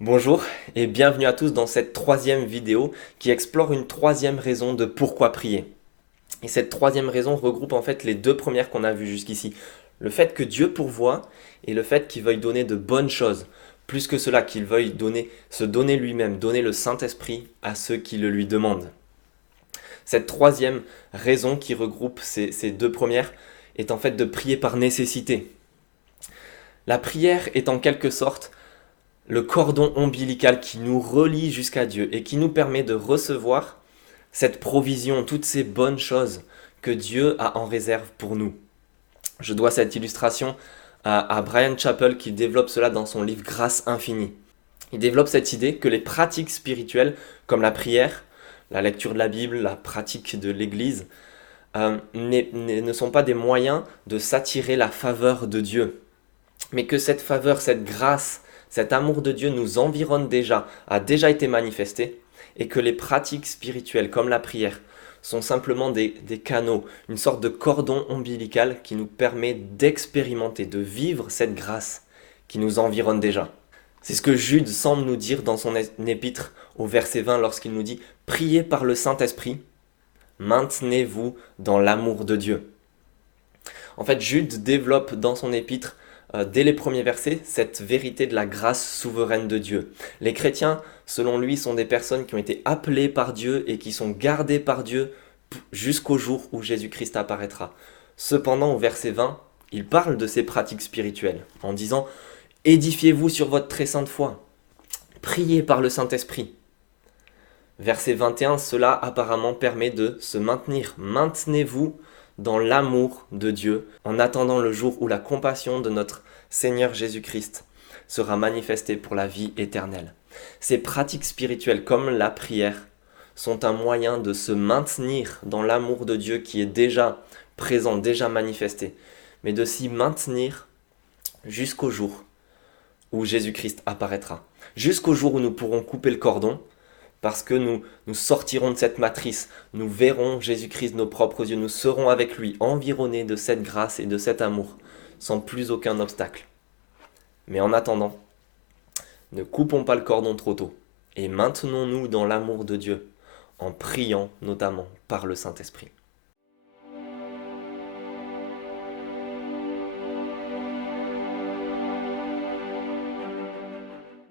Bonjour et bienvenue à tous dans cette troisième vidéo qui explore une troisième raison de pourquoi prier. Et cette troisième raison regroupe en fait les deux premières qu'on a vues jusqu'ici. Le fait que Dieu pourvoit et le fait qu'il veuille donner de bonnes choses. Plus que cela, qu'il veuille se donner lui-même, donner le Saint-Esprit à ceux qui le lui demandent. Cette troisième raison qui regroupe ces deux premières est en fait de prier par nécessité. La prière est en quelque sorte le cordon ombilical qui nous relie jusqu'à Dieu et qui nous permet de recevoir cette provision, toutes ces bonnes choses que Dieu a en réserve pour nous. Je dois cette illustration à Brian Chappell qui développe cela dans son livre Grâce infinie. Il développe cette idée que les pratiques spirituelles comme la prière, la lecture de la Bible, la pratique de l'Église, ne sont pas des moyens de s'attirer la faveur de Dieu, mais que cette faveur, cette grâce, cet amour de Dieu nous environne déjà, a déjà été manifesté, et que les pratiques spirituelles comme la prière sont simplement des canaux, une sorte de cordon ombilical qui nous permet d'expérimenter, de vivre cette grâce qui nous environne déjà. C'est ce que Jude semble nous dire dans son épître au verset 20 lorsqu'il nous dit « Priez par le Saint-Esprit, maintenez-vous dans l'amour de Dieu ». En fait, Jude développe dans son épître dès les premiers versets, cette vérité de la grâce souveraine de Dieu. Les chrétiens, selon lui, sont des personnes qui ont été appelées par Dieu et qui sont gardées par Dieu jusqu'au jour où Jésus-Christ apparaîtra. Cependant, au verset 20, il parle de ces pratiques spirituelles en disant « Édifiez-vous sur votre très sainte foi, priez par le Saint-Esprit ». Verset 21, cela apparemment permet de se maintenir. Maintenez-vous dans l'amour de Dieu en attendant le jour où la compassion de notre Seigneur Jésus-Christ sera manifestée pour la vie éternelle. Ces pratiques spirituelles comme la prière sont un moyen de se maintenir dans l'amour de Dieu qui est déjà présent, déjà manifesté, mais de s'y maintenir jusqu'au jour où Jésus-Christ apparaîtra. Jusqu'au jour où nous pourrons couper le cordon parce que nous sortirons de cette matrice, nous verrons Jésus-Christ de nos propres yeux, nous serons avec lui, environnés de cette grâce et de cet amour, sans plus aucun obstacle. Mais en attendant, ne coupons pas le cordon trop tôt, et maintenons-nous dans l'amour de Dieu, en priant notamment par le Saint-Esprit.